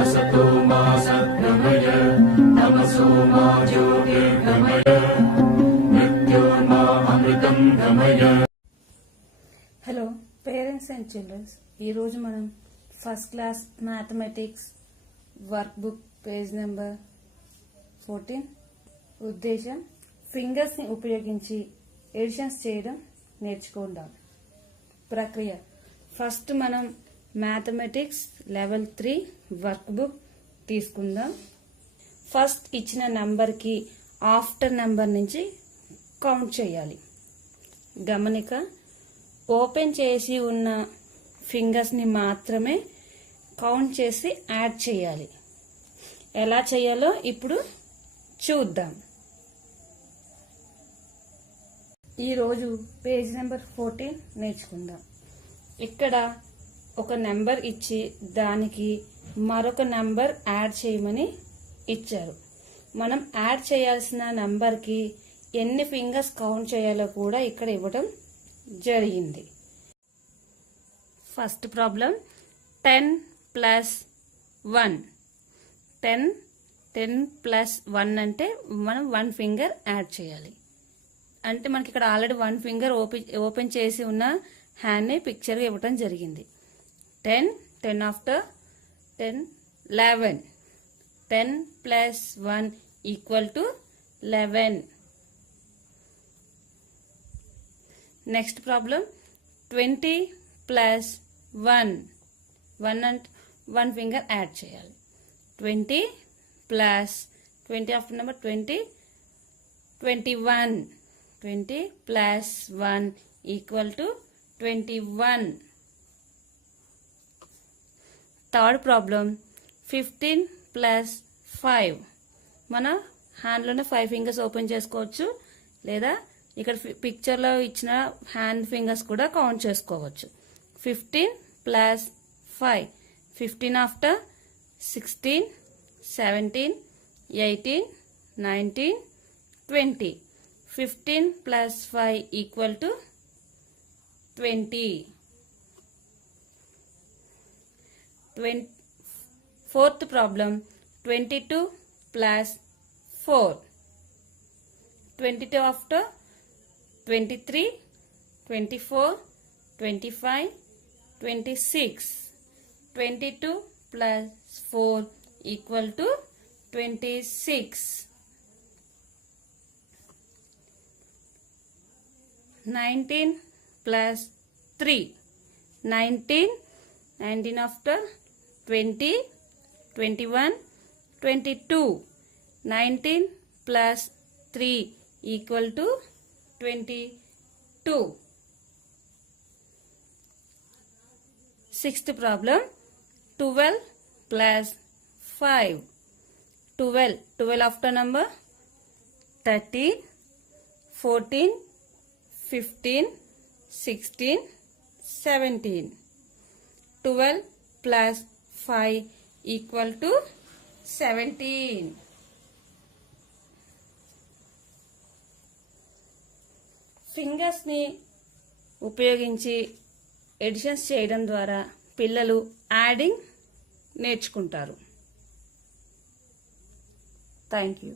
असतो मा सद्गमय तमसो मा ज्योतिर्गमय मृत्योर्मा अमृतं गमय. హలో పేరెంట్స్ అండ్ చిల్డ్రన్స్, ఈరోజు మనం first class mathematics work book page number 14 ఉద్దేశం ఫింగర్స్ ని ఉపయోగించి ఎడిషన్స్ చేయడం నేర్చుకుందాం. ప్రక్రియ ఫస్ట్ మనం మ్యాథమెటిక్స్ లెవెల్ 3 వర్క్ బుక్ తీసుకుందాం. ఫస్ట్ ఇచ్చిన నంబర్కి ఆఫ్టర్ నంబర్ నుంచి కౌంట్ చేయాలి. గమనిక, ఓపెన్ చేసి ఉన్న ఫింగర్స్ని మాత్రమే కౌంట్ చేసి యాడ్ చేయాలి. ఎలా చేయాలో ఇప్పుడు చూద్దాం. ఈరోజు పేజ్ నెంబర్ 14 నేర్చుకుందాం. ఇక్కడ ఒక నెంబర్ ఇచ్చి దానికి మరొక నెంబర్ యాడ్ చేయమని ఇచ్చారు. మనం యాడ్ చేయాల్సిన నంబర్కి ఎన్ని ఫింగర్స్ కౌంట్ చేయాలో కూడా ఇక్కడ ఇవ్వడం జరిగింది. First problem 10 + 1. 10 + 1 అంటే మనం 1 ఫింగర్ యాడ్ చేయాలి. అంటే మనకి ఇక్కడ ఆల్రెడీ 1 ఫింగర్ ఓపెన్ చేసి ఉన్న హ్యాండ్ని పిక్చర్గా ఇవ్వడం జరిగింది. 10 after 10 11. 10 + 1 = 11. Next problem 20 + 1. 1 finger add చేయాలి. 20 + 20 ఆఫ్టర్ నెంబర్ 20 21. 20 + 1 = 21. Third problem 15 + 5. మన హ్యాండ్లోనే 5 ఫింగర్స్ ఓపెన్ చేసుకోవచ్చు, లేదా ఇక్కడ పిక్చర్లో ఇచ్చిన హ్యాండ్ ఫింగర్స్ కూడా కౌంట్ చేసుకోవచ్చు. 15 + 5. 15 after 16 17 18 19 20. 15 + 5 = 20. Fourth problem 22 + 4. 22 after 23 24 25 26. 22 + 4 = 26. 19 + 3. 19 after 20 21 22. 19 + 3 = 22. Sixth problem 12 + 5. 12 after number 13 14 15 16 17. 12 + 5 = 17. Fingers ని ఉపయోగించి ఎడిషన్స్ చేయడం ద్వారా పిల్లలు యాడింగ్ నేర్చుకుంటారు. Thank you.